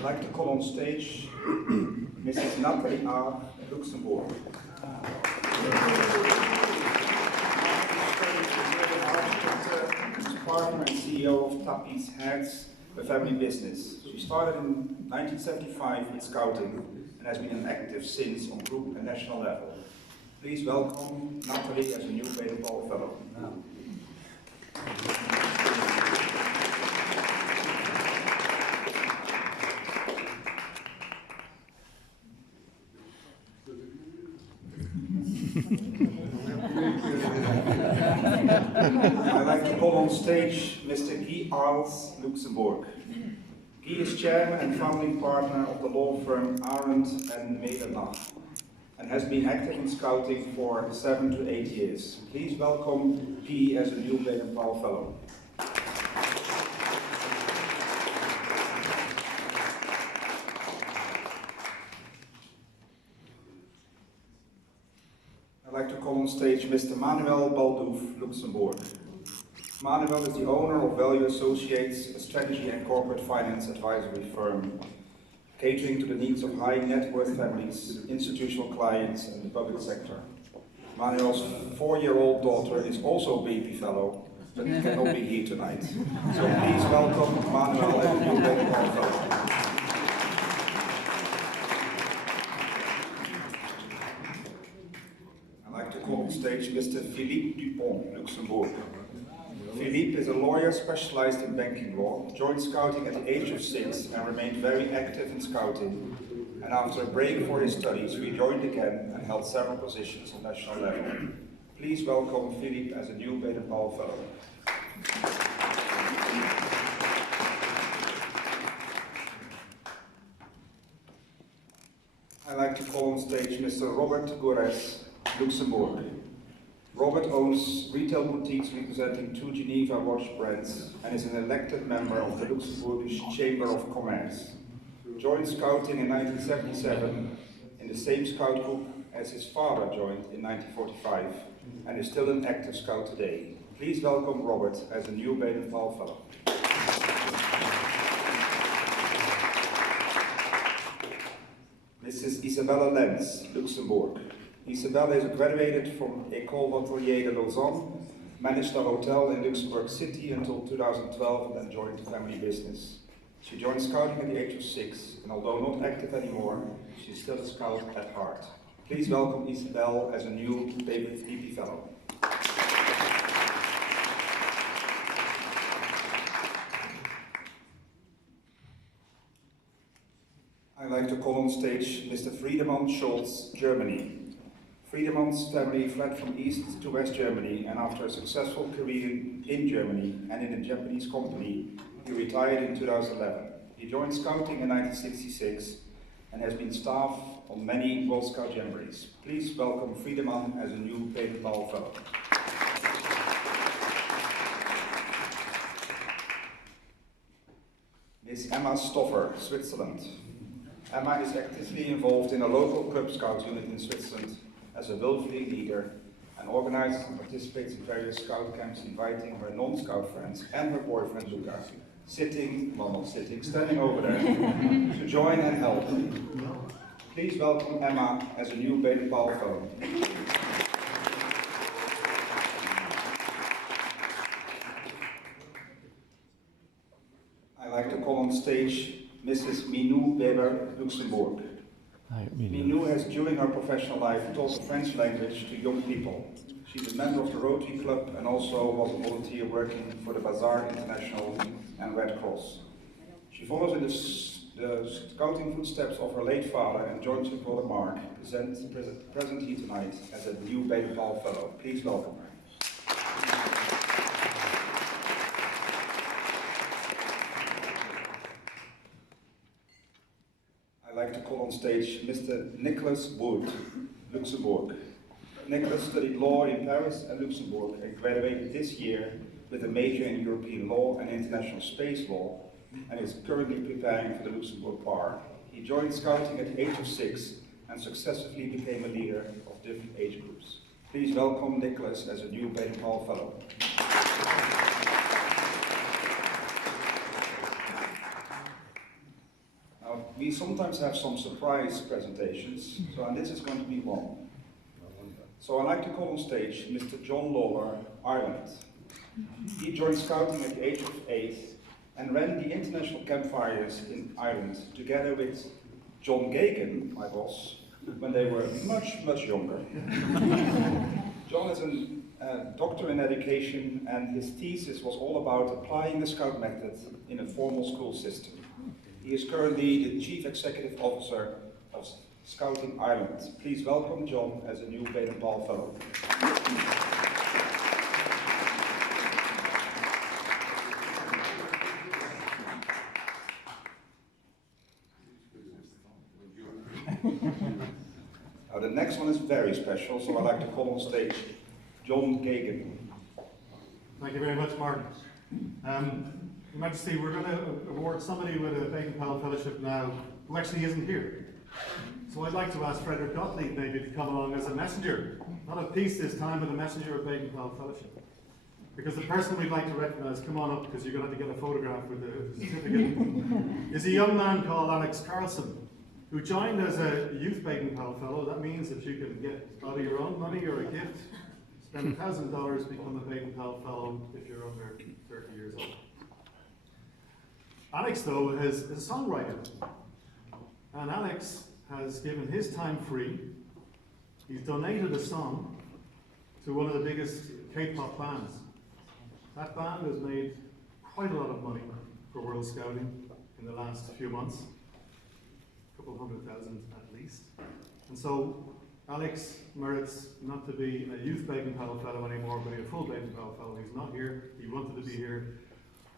I'd like to call on stage Mrs. Nathalie R. Luxembourg. Partner and CEO of Tappies Heads, a family business. She started in 1975 with scouting and has been active since on group and national level. Please welcome Nathalie as a new Baden Powell Fellow. I'd like to call on stage Mr. Guy Arles, Luxembourg. Guy is chairman and founding partner of the law firm Arendt and Medernach and has been active in scouting for 7 to 8 years. Please welcome Guy as a new Baden Powell Fellow. I'd like to call on stage Mr. Manuel Baldouf, Luxembourg. Manuel is the owner of Value Associates, a strategy and corporate finance advisory firm, catering to the needs of high net worth families, institutional clients, and the public sector. Manuel's 4-year-old daughter is also a BP fellow, but cannot be here tonight. So please welcome Manuel as a new Baden Powell Fellow. I'd like to call on stage Mr. Philippe Dupont, Luxembourg. Philippe is a lawyer specialized in banking law, joined scouting at the age of 6 and remained very active in scouting. And after a break for his studies, rejoined again and held several positions on national level. Please welcome Philippe as a new Baden Powell Fellow. I'd like to call on stage Mr. Robert Gores, Luxembourg. Robert owns retail boutiques representing 2 Geneva watch brands and is an elected member of the Luxembourgish Chamber of Commerce. Joined scouting in 1977 in the same scout group as his father joined in 1945 and is still an active scout today. Please welcome Robert as a new Baden Powell Fellow. Mrs. Isabella Lenz, Luxembourg. Isabella is graduated from École Hôtelier de Lausanne, managed a hotel in Luxembourg City until 2012 and then joined the family business. She joined scouting at the age of 6 and although not active anymore, she is still a scout at heart. Please welcome Isabel as a new BP Fellow. I'd like to call on stage Mr. Friedemann Scholz, Germany. Friedemann's family fled from East to West Germany, and after a successful career in Germany and in a Japanese company, he retired in 2011. He joined scouting in 1966 and has been staff on many World Scout Jamborees. Please welcome Friedemann as a new Baden Powell Fellow. Ms. Emma Stoffer, Switzerland. Emma is actively involved in a local club scout unit in Switzerland as a willfully leader and organizes and participates in various scout camps, inviting her non-scout friends and her boyfriend Luca, standing over there, to join and help. Please welcome Emma as a new Baden Powell Fellow. I'd like to call on stage Mrs. Minou Weber, Luxembourg. Minou has, during her professional life, taught the French language to young people. She's a member of the Rotary Club and also was a volunteer working for the Bazaar International and Red Cross. She follows in the scouting footsteps of her late father and joins her brother Mark, present here tonight as a new Baden Powell Fellow. Please welcome her. I'd like to call on stage Mr. Nicholas Wood, Luxembourg. Nicholas studied law in Paris and Luxembourg and graduated this year with a major in European law and international space law and is currently preparing for the Luxembourg bar. He joined scouting at the age of 6 and successfully became a leader of different age groups. Please welcome Nicholas as a new Baden Powell Fellow. Now we sometimes have some surprise presentations, and this is going to be one. So I'd like to call on stage Mr. John Lawler, Ireland. He joined Scouting at the age of 8 and ran the international campfires in Ireland together with John Gagan, my boss, when they were much, much younger. John is a doctor in education, and his thesis was all about applying the Scout method in a formal school system. He is currently the Chief Executive Officer of Scouting Ireland. Please welcome John as a new Baden-Powell Fellow. Now the next one is very special, so I'd like to call on stage John Gagan. Thank you very much, Martin. Your Majesty, we're going to award somebody with a Baden-Powell Fellowship now who actually isn't here. So I'd like to ask Frederick Gottlieb maybe to come along as a messenger, not of peace this time, but a messenger of Baden-Powell Fellowship. Because the person we'd like to recognise, come on up because you're going to have to get a photograph with the certificate, is a young man called Alex Carlson, who joined as a youth Baden-Powell Fellow. That means that you can get out of your own money or a gift, spend $1,000, become a Baden-Powell Fellow if you're under 30 years old. Alex, though, is a songwriter. And Alex has given his time free. He's donated a song to one of the biggest K-pop bands. That band has made quite a lot of money for World Scouting in the last few months. A couple of 100,000 at least. And so Alex merits not to be a youth Baden-Powell Fellow anymore, but a full Baden-Powell Fellow. He's not here. He wanted to be here.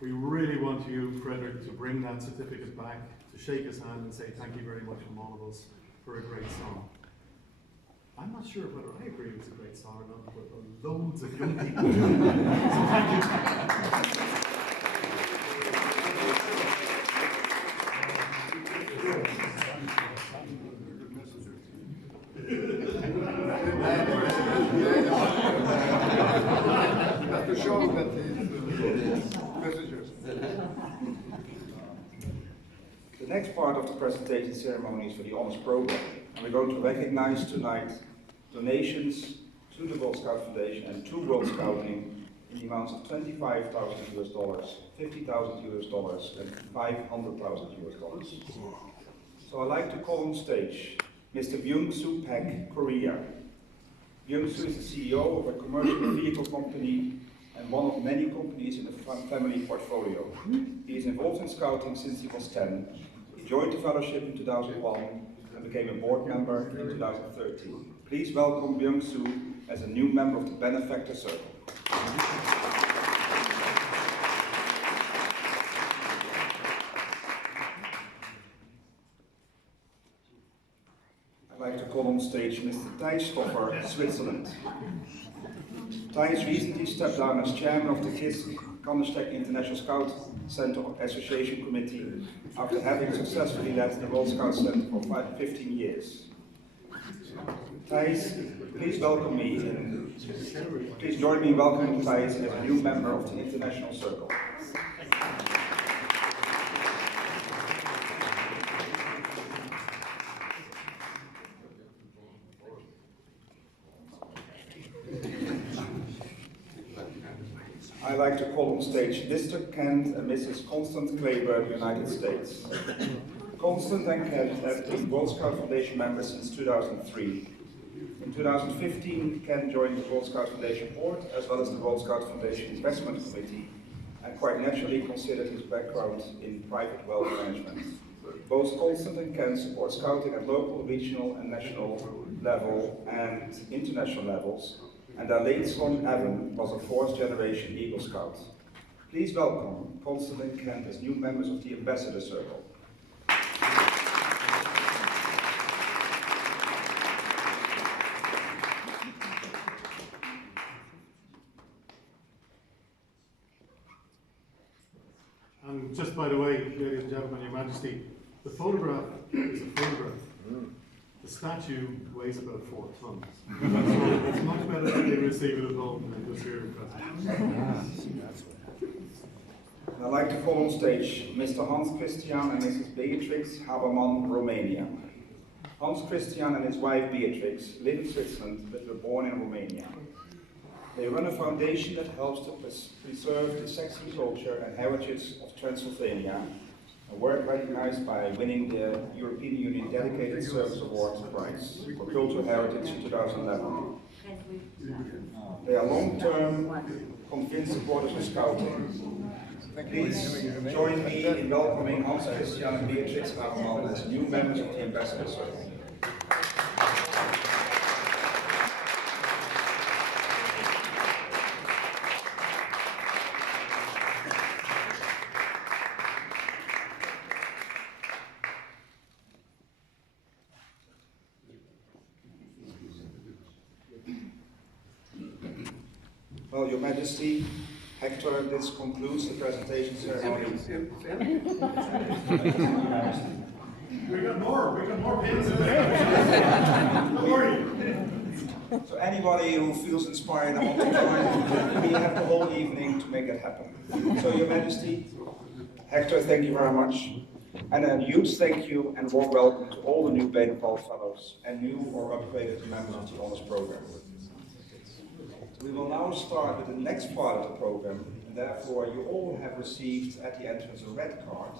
We really want you, Frederick, to bring that certificate back, to shake his hand and say thank you very much from all of us for a great song. I'm not sure whether I agree it's a great song or not, but loads of young people do. So thank you. To show that messengers. The next part of the presentation ceremony is for the Honours Program, and we're going to recognize tonight donations to the World Scout Foundation and to World Scouting in the amounts of $25,000 US, $50,000 US, and $500,000 US. So I'd like to call on stage Mr. Byung-Soo Pak, Korea. Byung-Soo is the CEO of a commercial vehicle company and one of many companies in the family portfolio. He is involved in Scouting since he was 10. He joined the fellowship in 2001 and became a board member in 2013. Please welcome Byung-Soo as a new member of the Benefactor Circle. I'd like to call on stage Mr. Thijs Stoffer, Switzerland. Thijs recently stepped down as chairman of the KISK Kandersteg International Scout Center Association Committee after having successfully led the World Scout Center for 15 years. Thijs, please welcome me, and please join me in welcoming Thijs as a new member of the International Circle. I'd like to call on stage Mr. Kent and Mrs. Constant Kleber, United States. Constant and Kent have been World Scout Foundation members since 2003. In 2015, Kent joined the World Scout Foundation board as well as the World Scout Foundation Investment Committee, and quite naturally considered his background in private wealth management. Both Constant and Kent support Scouting at local, regional and national level and international levels, and their late son Evan was a 4th generation Eagle Scout. Please welcome Constant and Kent as new members of the Ambassador Circle. And just by the way, ladies and gentlemen, Your Majesty, the photograph is a photograph. The statue weighs about 4 tons. So it's much better that they receive it at home than just here in present. I'd like to call on stage Mr. Hans Christian and Mrs. Beatrix Haberman, Romania. Hans Christian and his wife Beatrix live in Switzerland but were born in Romania. They run a foundation that helps to preserve the Saxon culture and heritage of Transylvania, a work recognized by winning the European Union Dedicated Service Award Prize for Cultural Heritage in 2011. They are long-term convinced supporters of Scouting. Please join me in welcoming Hans Christian and Beatrix Haberman as new members of the Ambassador Circle. Well, Your Majesty, Hector, this concludes the presentation ceremony. We got more pins in there. Don't worry. So anybody who feels inspired and wants to join, we have the whole evening to make it happen. So Your Majesty, Hector, thank you very much. And a huge thank you and warm welcome to all the new Baden Powell Fellows and new or upgraded members of the Honours Program. We will now start with the next part of the program, and therefore you all have received at the entrance a red card